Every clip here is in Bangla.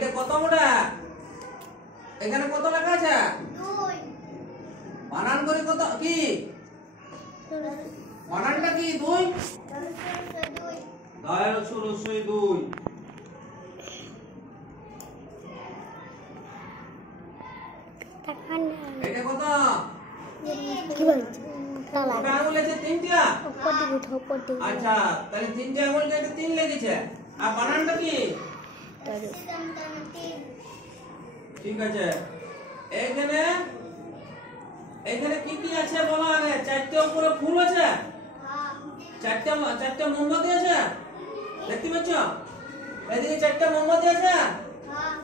এটা কত মোটা? এখানে কত লেখা আছে? 2 বানান করে কত কি? বানানটা কি? 2 2 2 এটা কত? কি বলছ? তালা কত আঙুল আছে? 3টা। উপর দিকে উঠো, উপর দিকে। আচ্ছা, তাহলে 3টে আঙুল থেকে 3 লেগেছে। আর বানানটা কি? ঠিক আছে। এইখানে এইখানে কি কি আছে বলো আগে? 4টে উপরে ফুল আছে? হ্যাঁ। 4টে মোমবাতি আছে? দেখতে পাচ্ছ? এদিকে 4টে মোমবাতি আছে? হ্যাঁ।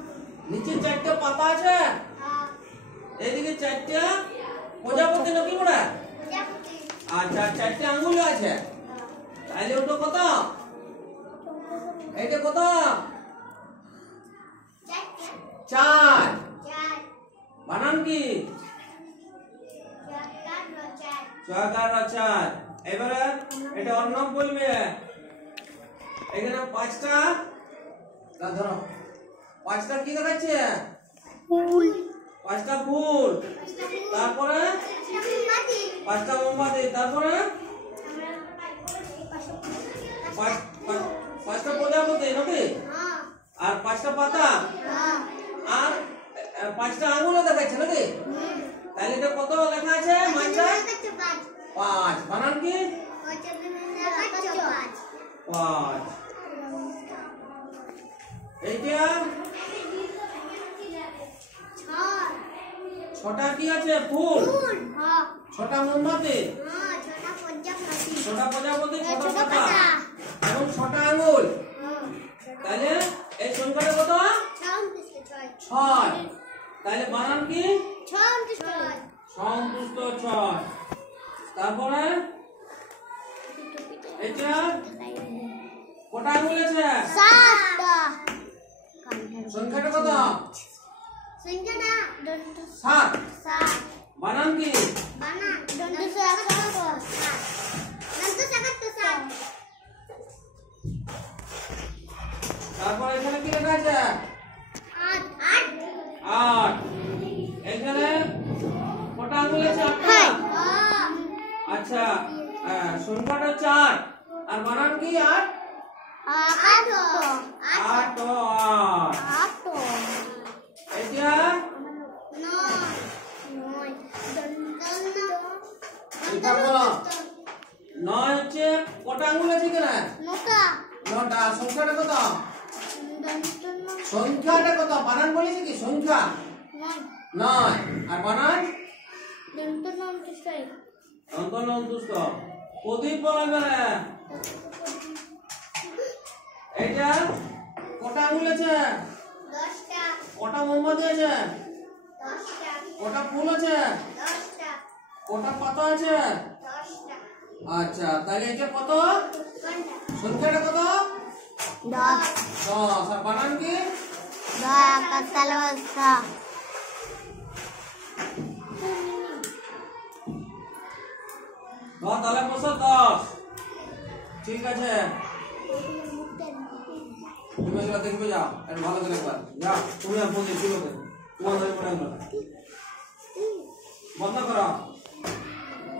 নিচে 4টে পাতা আছে? হ্যাঁ। এদিকে 4টে প্রজাপতি নাকি বড়া? প্রজাপতি। আচ্ছা, 4টে আঙ্গুল আছে। তাহলে ওটা কত? এইটা কত? 4। বানান কি? 4 এবারে এটা অর্ণব বলবে। এখানে 5টা ধরো, 5টা কি দেখাচ্ছে? ফুল। 5টা ফুল। তারপরে 5টা মোমবাতি। তারপরে 5টা প্রজাপতি নাকি? আর 5টা পাতা। আর 5টা আঙুলও দেখাচ্ছে নাকি? তাহলে এটা কত লেখা আছে? 5। বানান কি? 5। এইটা 6টা কি আছে? ফুল। 6টা মোমবাতি। 6টা প্রজাপতি। 6টা পাতা এবং 6টা আঙুল। তাহলে এই সংখ্যাটা কত? 6। তাহলে বানান কি? সন্তুষ্ট 6। তারপরে এটা কটা আঙুল আছে? 7টা। সংখ্যাটা কত? সংখ্যাটা 7। বানান কি? তারপর এখানে কি লেখা আছে? 8। এখানে কটা আঙুল আছে? 8টা। আচ্ছা, সংখ্যাটা 4 আর বানান কি? 8। 8 এটা 9 হচ্ছে কটা আঙুল আছে এখানে? 9টা। সংখ্যাটা কত? সংখ্যাটা কত? বানান বলেছে কি? সংখ্যা 9 আর বানান অন্তর্নন্তুষ্ট। প্রদীপ বলা গেলে এটা কটা আঙুল আছে? 10টা। কটা মোমবাতি আছে? 10টা। কটা ফুল আছে? 10টা। কটা পাতা আছে? 10টা। আচ্ছা, তাহলে এটা কত? সংখ্যাটা কত? 10। আর বানান কি? তাহলে বসো 10। ঠিক আছে, তুমি এগুলো দেখবে যাও, আর ভালো করে একবার যাও। তুমি আর ফোন দিয়ে তোমার ধরে পড়ে বন্ধ করো।